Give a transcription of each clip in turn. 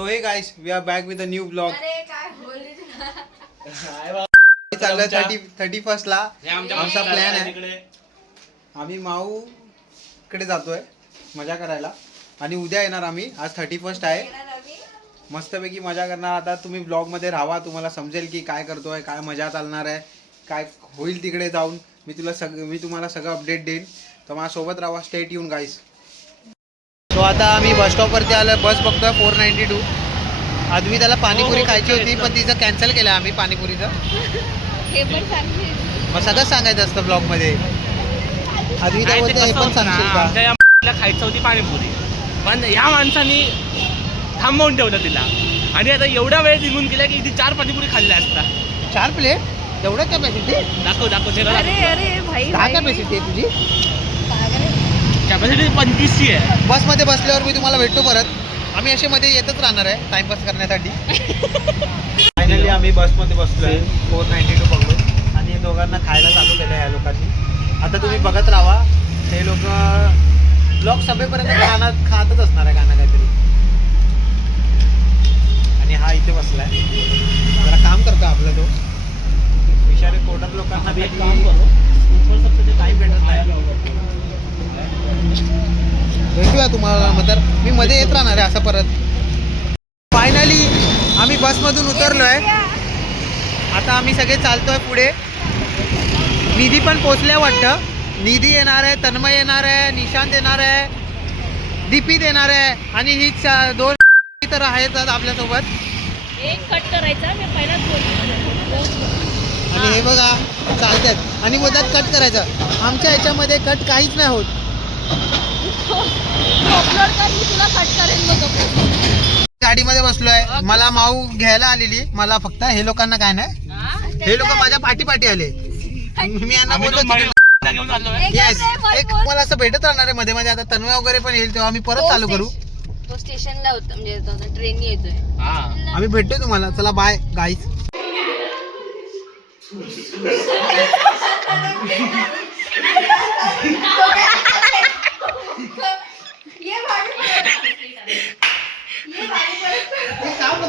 So hey guys we are back with a new blog. अरे काय बोलली चाललोय 31st ला. आमचा प्लॅन आहे. आम्ही माऊ कडे जातोय मजा करायला आणि उद्या येणार आम्ही. आज 31st आहे. मस्तपैकी मजा करणार. आता तुम्ही ब्लॉग मध्ये राहा, तुम्हाला समजेल की काय करतोय, काय मजा चालणार आहे, काय होईल तिकडे जाऊन. मी तुम्हाला सगळं अपडेट देईन. तर माझ्यासोबत राहा. स्टे ट्यून गाईस. सो आता आम्ही बस स्टॉपवरती आलो. बस बघतोय 492. आधी त्याला पाणीपुरी खायची होती पण तिचं कॅन्सल केलं आम्ही पाणीपुरीचं. मग सगळंच सांगायचं असतं ब्लॉग मध्ये. आधी काय बोलतो हे पण सांगशील का? खायचं होती पाणीपुरी पण या माणसाने थांबवून ठेवलं तिला आणि आता एवढा वेळ निघून गेला की ती 4 पाणीपुरी खाल्ल्या असता. 4 प्लेट एवढं कॅपॅसिटी? दाखव अरे भाई काय कॅपॅसिटी आहे तुझी? कॅपॅसिटी 25ची आहे. बसमध्ये बसल्यावर मी तुम्हाला भेटतो परत. आम्ही असे मध्ये येतच राहणार आहे टाइमपास करण्यासाठी. फायनली आम्ही बसमध्ये बसलोय 492 पकडून आणि दोघांना खायला चालू केलं या लोकांनी. आता तुम्ही बघत राहा. हे लोक ब्लॉग सभेपर्यंत खातच असणार आहे गाणं काहीतरी. आणि हा इथे बसलाय जरा काम करतो आपला तो. विचारे कोडर लोकांना बी काम करू टाइम भेटत नाही. भेटूया तुम्हाला मग. तर मी मध्ये येत राहणार आहे असं परत. फायनली आम्ही बसमधून उतरलोय. आता आम्ही सगळे चालतोय पुढे. निधी पण पोचल्या वाटतं. निधी येणार आहे, तन्मय येणार आहे, निशांत येणार आहे, दीपित येणार आहे आणि ही 2 तर आहेत आपल्यासोबत. एक कट करायचा मी पहिलाच बोलतो. आणि हे बघा चालतात आणि मधात कट करायचं. आमच्या ह्याच्यामध्ये कट काहीच नाही होत. अपलोड कर मी तुला कट करेन मग. गाडीमध्ये बसलोय. मला माऊ घ्यायला आलेली. मला फक्त हे लोकांना काय नाही. हे लोक माझ्या पाठी आले. मी यांना बोलतो येस एक मला असं भेटत राहणार आहे मध्ये मध्ये. आता तन्मय वगैरे पण येईल तेव्हा आम्ही परत चालू करू. तो स्टेशनला होता म्हणजे ट्रेन येतोय. आम्ही भेटतोय तुम्हाला. चला बाय गाईज.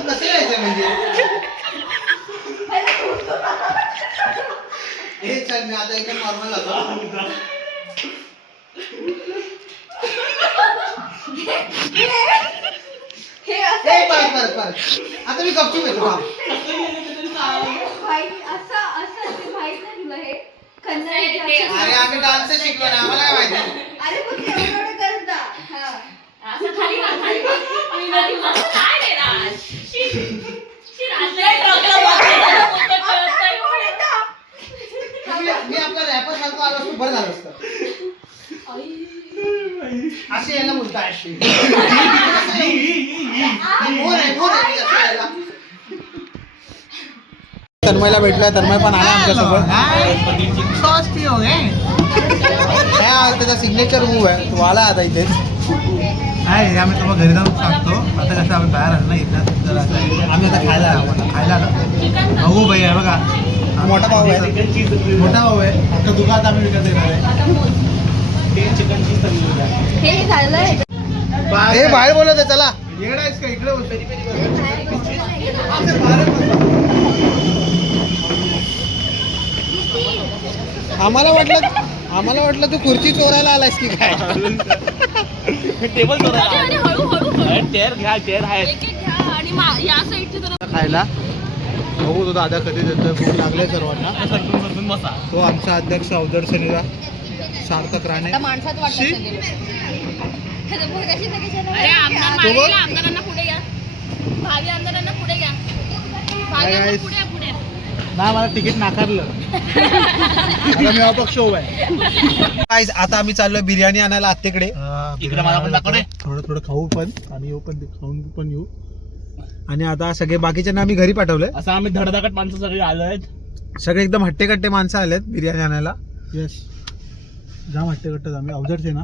कसं यायचं म्हणजे हे चल मी आता एकदम नॉर्मल होतो. आता मी गपचूप येतो. अरे आम्ही डान्स शिकलो ना आम्हाला काय माहिती. मी आपला रॅपर सारखं आलो असतो बरं झालं असतं. असे यायला बोलता अशी तन्मयला भेटलाय. तन्मय पण आला आमच्यासोबत. त्याचा सिग्नेचर मूव आहे. तो आला आता इथेच. नाही आम्ही तुम्हाला घरी जाऊन सांगतो. आता कसं आम्ही बाहेर आलो ना इथं. आम्ही आता खायला आलो. बघू भाई आहे बघा. मोठा भाऊ आहे. मोठा भाऊ आहे. आता दुकानात आम्ही विकत येणार आहे. हे झालंय. हे बाहेर बोलत आहे. चला इकडे आहेस का? इकडे आम्हाला वाटलं तू खुर्ची चोरायला आलायस की काय. टेबल आणि हळूहळू चेअर घ्या. चेअर आहे एक एक घ्या आणि या साईडची तर खायला. बघू तो दादा कधी देतोय. भूक लागले सर्वांना. सरकून बसा. तो आमचा अध्यक्ष अवधर सेनेचा सार्थक राणे. माणसात वाटत आमदारांना पुढे घ्या. भावी आमदारांना पुढे घ्या. पुढे नाही मला तिकीट नाकारलं. आता मी अपक्ष आहे. आता आम्ही चाललोय बिर्याणी आणायला आत्तेकडे. इकडे मला पण दाखव रे. थोडं खाऊ पण आणि येऊ पण खाऊन पण येऊ. आणि आता सगळे बाकीच्यांना आम्ही घरी पाठवलंय. असं आम्ही धडधाकट माणसं सगळी आलो आहेत. सगळे एकदम हट्टेकट्टे माणसं आलेत बिर्याणी आणायला. येस जाम हट्टेकट्टे. आम्ही अवजड आहे ना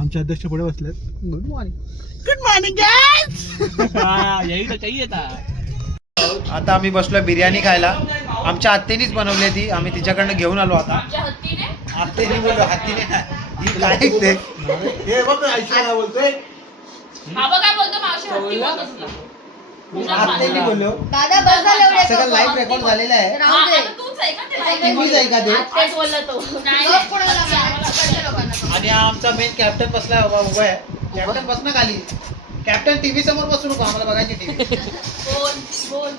आमचे अध्यक्ष पुढे बसलेत. गुड मॉर्निंग यही तर चाहिए था. आता आम्ही बसलोय बिर्याणी खायला. आमच्या आत्तेनीच बनवली ती. आम्ही तिच्याकडनं घेऊन आलो. आता आत्तेनी बोललो हत्तीने काय ते हे बघ ऐश्वर्या बोलतोय. काय बोलतो मावशी. हत्ती बोलतो तुला. तुझा आत्ते मी बोललो दादा बस झालं एवढे सगळं लाईव्ह रेकॉर्ड झालेलं आहे राहू दे. आता तूच आहे का ते? टीव्हीच आहे का ते आत्तेच बोलला तो. नाही, गप कोणाला मारायचं? कडच्या लोकांना. आणि हा आमचा मेन कॅप्टन बसलाय बाबा उभा आहे कॅप्टन बस ना खाली कॅप्टन टीव्ही समोर बसू नको आम्हाला बघायची टीव्ही बोल बोल.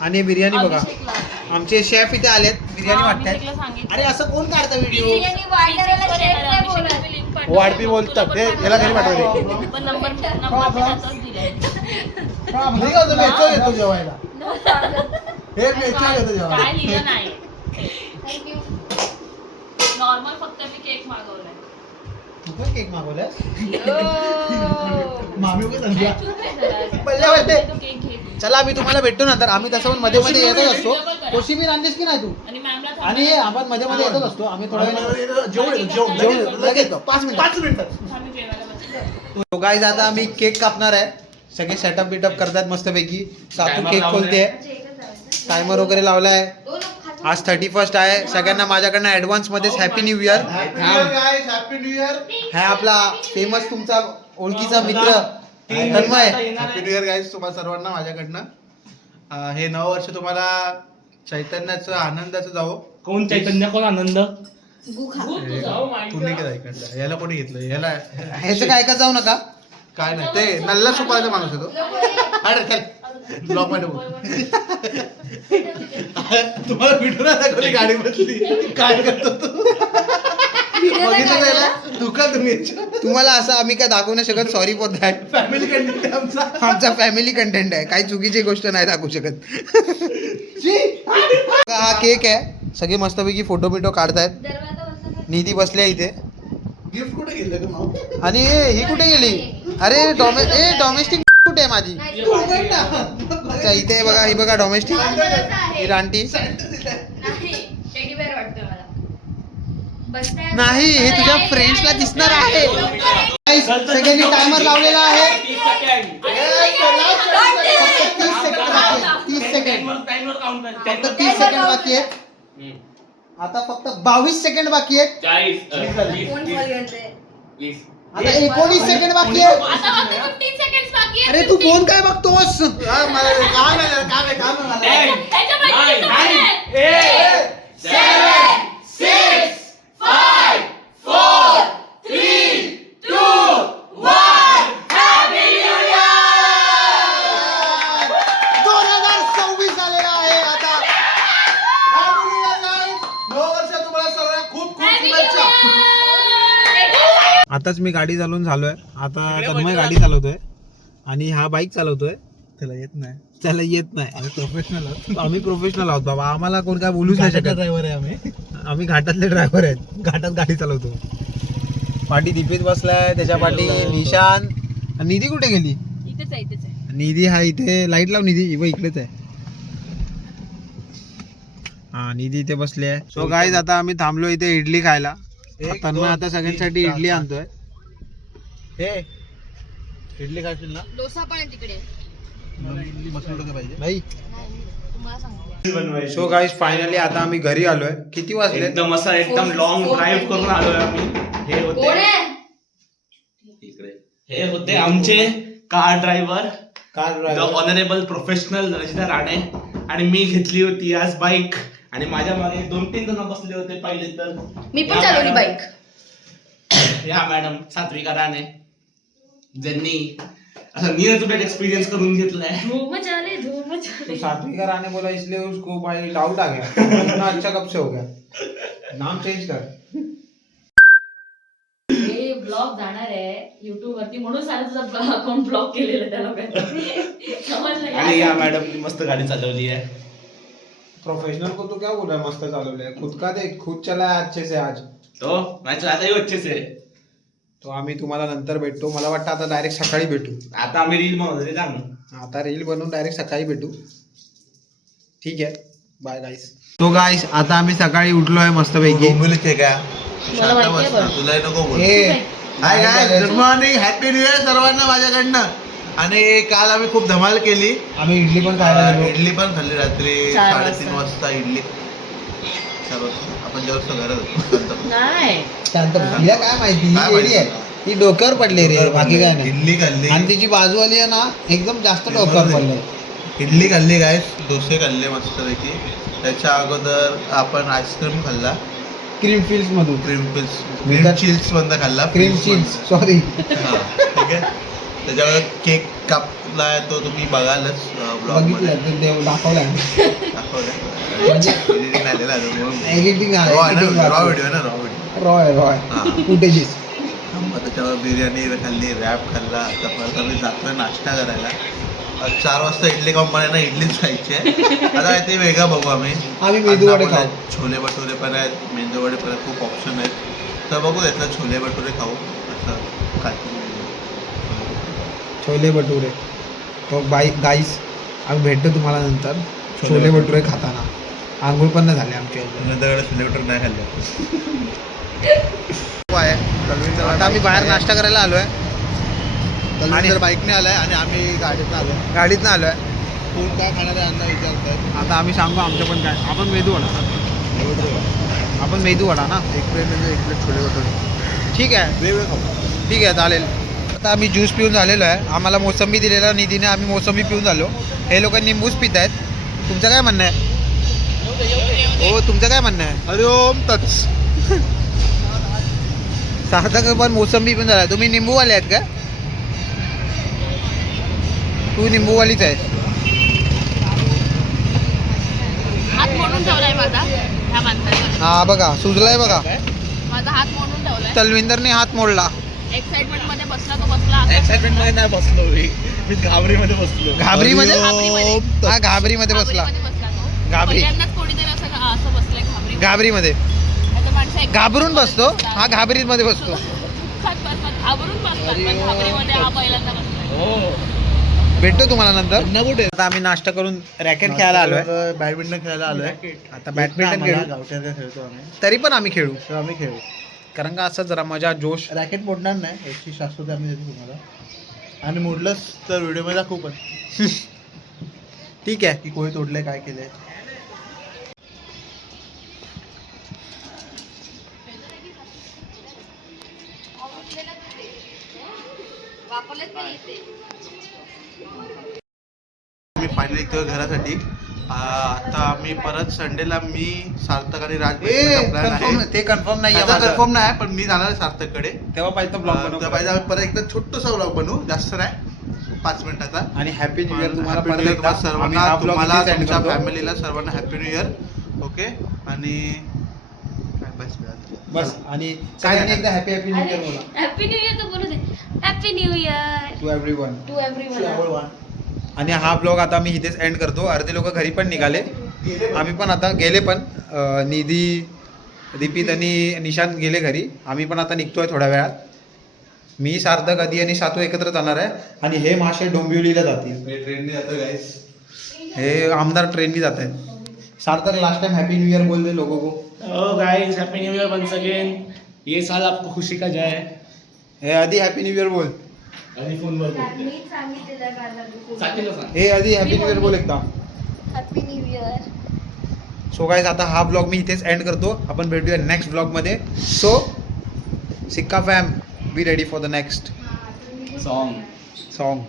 आणि बिर्याणी बघा अभिषेकला. आमचे शेफ इथे आलेत बिर्याणी हा, वाटतायत अभिषेकला सांगितलं. अरे असं कोण काढतं व्हिडिओ बिर्याणी वाढणाऱ्याला शेफ नाही बोलत. अभिषेकला link पाठव. वाढपी बोलतात. तुला हे, पण याला घरी पाठव रे. पाठव. पण नंबर मी त्याचाच दिलाय. येतो जेवायला हे मेचा येतो जेवायला काय लिहिलं नाही. Thank you. नॉर्मल फक्त मी केक मागवलाय. तू पण केक मागवलास मामी उगाच काय आणल्या. चूक आहे जरा. पल्ल्या वाटते. तू केक घे. चला आम्ही तुम्हाला भेटतो नंतर आम्ही तसं पण मध्ये मध्ये येतच असतो कोशिंबीर आणलीस की नाही तू आणि मॅमला आणि आपण मध्ये मध्ये येतच असतो आम्ही थोड्या वेळाने जेवण लगेच येतो. 5 मिनिटं 5 मिनिटात आम्ही जेवायला बसलो. तो गाईज आता आम्ही केक कापणार आहे सगळे सेटअप बिटअप करतात मस्तपैकी सातू Timer केक लावलाय. खोलते टायमर वगैरे लावलाय दोन खातो. आज 31 आहे सगळ्यांना माझ्याकडनं ऍडव्हान्स मध्येच happy new year happy new year हा आपला फेमस तुमचा ओळखीचा मित्र Tanmay happy new year guys तुम्हाला सर्वांना माझ्याकडनं हे नवं वर्ष तुम्हाला चैतन्याचं आनंदाचं जावो कोण चैतन्य कोण आनंद गुखा. तुम्ही काय ऐकलं याला कोणी घेतलं याला ह्याचं काय ऐकत जाऊ नका काय नाही ते नल्ला सुपाचा माणूस होतो अरे चल ब्लॉक मध्ये बोल. तुम्हाला भेटून दाखवली गाडी बसली काय करतो तू बघितलं त्याला दुखा तुम्ही तुम्हाला असं आम्ही काय दाखवू नाही शकत sorry for that family content आमचा आमचा फॅमिली कंटेंट आहे काही चुकीची गोष्ट नाही दाखवू शकत हा केक आहे सगळे मस्तपैकी फोटो बिटो काढतायत दरवाजा बंद कर. निधी बसल्या इथे गिफ्ट कुठे गेलं का माऊ आणि ही कुठे गेली अरे डोमेस्टिक कुठे आहे माझी नाही, अच्छा इथे बघा ही बघा डोमेस्टिक दरवाजा आहे. ही रानटी नाही टेडी बेअर वाटतं मला. बसताय. नाही हे तुझ्या फ्रेंड्सला दिसणार आहे Guys, सगळ्यांनी टायमर लावलेला आहे 30 सेकंड फक्त 30 सेकंड बाकी आहेत आता फक्त 22 सेकंड बाकी आहेत कोण बॉल घेतोय? आता 19 सेकंड बाकी आहे आता फक्त 15 seconds बाकी आहेत. अरे तू फोन काय बघतोस हा, मला काम आहे काम आहे काम आहे मला. त्याच्या मागे किती आहेत? आलेला आहे आता Happy New Year, guys. नवं वर्ष तुम्हाला सर्वांना खूप खूप शुभेच्छा. आताच मी गाडी चालवून झालोय आता तन्मय गाडी चालवतोय आणि हा बाईक चालवतोय त्याला येत नाही त्याला येत नाही आम्ही प्रोफेशनल आम्ही प्रोफेशनल आहोत बाबा आम्हाला कोण काय बोलूच नाही शकत ड्रायव्हर आहे आम्ही आम्ही घाटातले ड्रायव्हर आहेत घाटात गाडी चालवतो पाठी दीपेश बसलाय त्याच्या पाठी निशान आणि निधी कुठे गेली इथेच आहे, इथेच आहे. निधी हा इथे लाईट लाव निधी इकडेच आहे हा निधी इथे बसली आहे सो गाईज आता आम्ही थांबलो इथे इडली खायला तन्मय आता सगळ्यांसाठी इडली आणतोय हे इडली खाशील ना डोसा पण आहे तिकडे. मसाला डोसा पाहिजे नाही तुम्हाला सांगते. सो गाईज फायनली आता आम्ही घरी आलोय किती वाजले एकदम असा एकदम लॉंग ड्राईव्ह करून आलोय आम्ही हे कोण होते आहे? इकडे हे होते आमचे car driver car the driver honourable professional Rajita Rane आणि मी घेतली होती आज बाईक आणि माझ्या मागे 2-3 जण बसले होते पहिले तर मी पण चालवली बाईक. या मॅडम सात्विका राणे ज्यांनी असा नियर टू डेट एक्सपिरियन्स करून घेतलाय धूम झाले, धूम तो झाले. सात्विक का आने बोला इसलिए उसको भाई डाउट आ गया इतना अच्छा कब से हो गया नाम चेंज कर हे ब्लॉग जाणार आहे युट्यूब वरती म्हणून सारा तुझा अकाउंट ब्लॉक केलेलं त्या लोकांनी समजलं आणि का? या मॅडमनी मस्त गाडी चालवली आहे प्रोफेशनल को तो क्या बोल रहा है मस्त चालवले खुद का देख खुद चला है अच्छे से आज तो मॅच आता येऊ अच्छे से तो आम्ही तुम्हाला नंतर भेटतो मला वाटतं आता डायरेक्ट सकाळी भेटू आता आम्ही रील बनवतो ते सांग आता रील बनवून डायरेक्ट सकाळी भेटू ठीक आहे बाय गाईस तो गाईस आता आम्ही सकाळी उठलोय मस्तपैकी डोंबिवलीचे का मला माहितीये बरं. तुला नको बोल hey hi guy good morning happy new year सर्वांना माझ्याकडनं आणि काल आम्ही खूप धमाल केली आम्ही इडली पण खायला गेलो इडली पण खाल्ली रात्री 4 3:30 वाजता इडली सर्व आपण जेव्हा घरात होतो नाही शांत बस. हिला काय माहिती ही काय वेडी आहे माहिती? ती डोक्यावर पडली रे, बाकी काय नाही. इडली खाल्ली आणि तिची बाजूवाली आहे ना एकदम जास्त डोक्यावर पडले. इडली खाल्ली काय, डोसे खाल्ले मस्तपैकी. त्याच्या अगोदर आपण आईस्क्रीम खाल्ला, क्रीम फिल्स मधून. क्रीम चीज मधनं खाल्ला. Cream cheese, sorry. हा, ठीक आहे. त्याच्यावर केक कापलाय तो तुम्ही बघालच ब्लॉग मध्ये बघितलं ते देव दाखवलाय. दाखवलाय. म्हणजे Editing नाही दिला अजून म्हणून. एडिटिंग Raw आहे ना, raw video आहे ना, raw video. रॉय हा. फुटेजेस. मग त्याच्यावर बिर्याणी खाल्ली, रॅप खाल्ला. आता परत आम्ही जातोय नाश्ता करायला. 4 वाजता इडली कंपन्यांना इडलीच खायची आहे. आता ते वेगळं बघू आम्ही मेदू वडे आता खाऊ. आपण छोले भटुरे पण आहेत, मेंदू वडे पण आहेत, खूप ऑप्शन आहेत. तर बघू त्यातलं छोले भटुरे खाऊ असं काय. छोले भटुरे. तो गाईस आम्ही भेटतो तुम्हाला नंतर छोले भटुरे खाताना. आंघोळ पण नाही झाले आमच्या इथे. नंतर छोले भटुरे नाही खाल्ले. आता आम्ही बाहेर नाश्ता करायला आलोय. आणि बाईकने आलाय आणि आम्ही गाडीतनं आलो. गाडीतनं आलोय. कोण काय खाणार आहे अन्न विचारतात. आता आम्ही सांगू आमचं पण काय. आपण मेदू वडा. आपण मेदू वडा ना. एक प्लेट म्हणजे एक प्लेट छोले भटुरे. ठीक आहे, वेगवेगळं खाऊ. ठीक आहे, चालेल. आता आम्ही ज्यूस पिऊन झालेलो आहे. आम्हाला मोसंबी दिलेला निधीने, आम्ही मोसंबी पिऊन झालो. हे लोक निंबूच पित आहेत. तुमचं काय म्हणणं आहे? हो, तुमचं काय म्हणणं आहे? अरे ओम तच. सार्थक पण मोसंबी पिऊन झाला. तुम्ही निंबूवाले आहेत का? तू निंबूवालीच आहे. हात मोडून ठेवलाय माझा ह्या माणसाने. हा बघा, सुजलाय बघा. माझा हात मोडून ठेवलाय. तलविंदरने हात मोडला. एक्साइटमेंट मध्ये बसला तो बसला असा. एक्साइटमेंट मध्ये नाही बसलो मी घाबरीमध्ये बसलो. घाबरीमध्ये? घाबरीमध्ये. हा, घाबरीमध्ये बसला. घाबरीमध्ये बसला तो. घाबरी. पहिल्यांदाच कोणीतरी असं बसलाय घाबरी. घाबरीमध्ये नाहीतर माणसं एकदम घाबरून बसतो. हा घाबरीमध्ये बसतो. दुःखात बसतात, घाबरून बसतात, पण घाबरीमध्ये हा पहिल्यांदा बसलाय. हो. भेटतो तुम्हाला नंतर. आता आम्ही नाश्ता करून रॅकेट खेळायला आलोय. बॅडमिंटन खेळायला आलोय. आता बॅडमिंटन खेळू. गावठ्याचा खेळतो आम्ही. तरी पण आम्ही खेळू, तर आम्ही खेळू. कारण का असं जरा मजा जोश. रॅकेट मोडणार नाही याची शाश्वती आम्ही देतो तुम्हाला. आणि मोडलंच तर व्हिडिओमध्ये दाखवू पण ठीक आहे. की कोणी तोडलंय, काय केलंय. मी फायनली निघतोय घरासाठी. आता आम्ही परत संडेला मी सार्थक आणि राज प्लॅन आहे. ते कन्फर्म नाही त्याचा कन्फर्म नाही पण मी जाणार आहे सार्थककडे. तेव्हा पाहिजे तर पाहिजे आम्ही परत एकदा छोटंसं व्लॉग बनवू, जास्त नाही, 5 मिनिटाचा. आणि हॅपी न्यू इयर तुम्हाला Happy New परत Year एकदा. सर्वांना, आम्ही हा vlog तुम्हाला, इथेच end तुमच्या करतो. फॅमिलीला सर्वांना हॅपी न्यू इयर. ओके. आणि काय बस बस. आणि सगळ्यांनी एकदा हॅपी हॅपी न्यू इयर बोला हॅपी न्यू इयर तर बोलू दे. Happy new year to everyone. To everyone. आणि हा ब्लॉग आता मी इथेच एंड करतो. अर्धे लोक घरी पण निघाले, आम्ही पण आता गेले पण. निधी, दीपित आणि निशांत गेले घरी. आम्ही पण आता निघतोय थोड्या वेळात. मी, सार्थक, आदी आणि सातू एकत्र जाणार आहे. आणि हे मासे डोंबिवलीला जातील. ट्रेनने जातो गाईस. हे आमदार ट्रेननी जात आहेत. Sarthak last time happy new year बोल दे लोगों को. Oh guys, happy new year once again. ये साल आपको खुशी का जाए. हे आधी हॅपी न्यू इयर बोल. आणि फोनवर बोलते. साथीला सांग. हे आधी हॅपी न्यू इयर बोल एकदा. Happy new year. So guys आता हा ब्लॉग मी इथेच एंड करतो. आपण भेटूया नेक्स्ट ब्लॉगमध्ये. सो सिक्का फॅम, be ready for the next song. Song.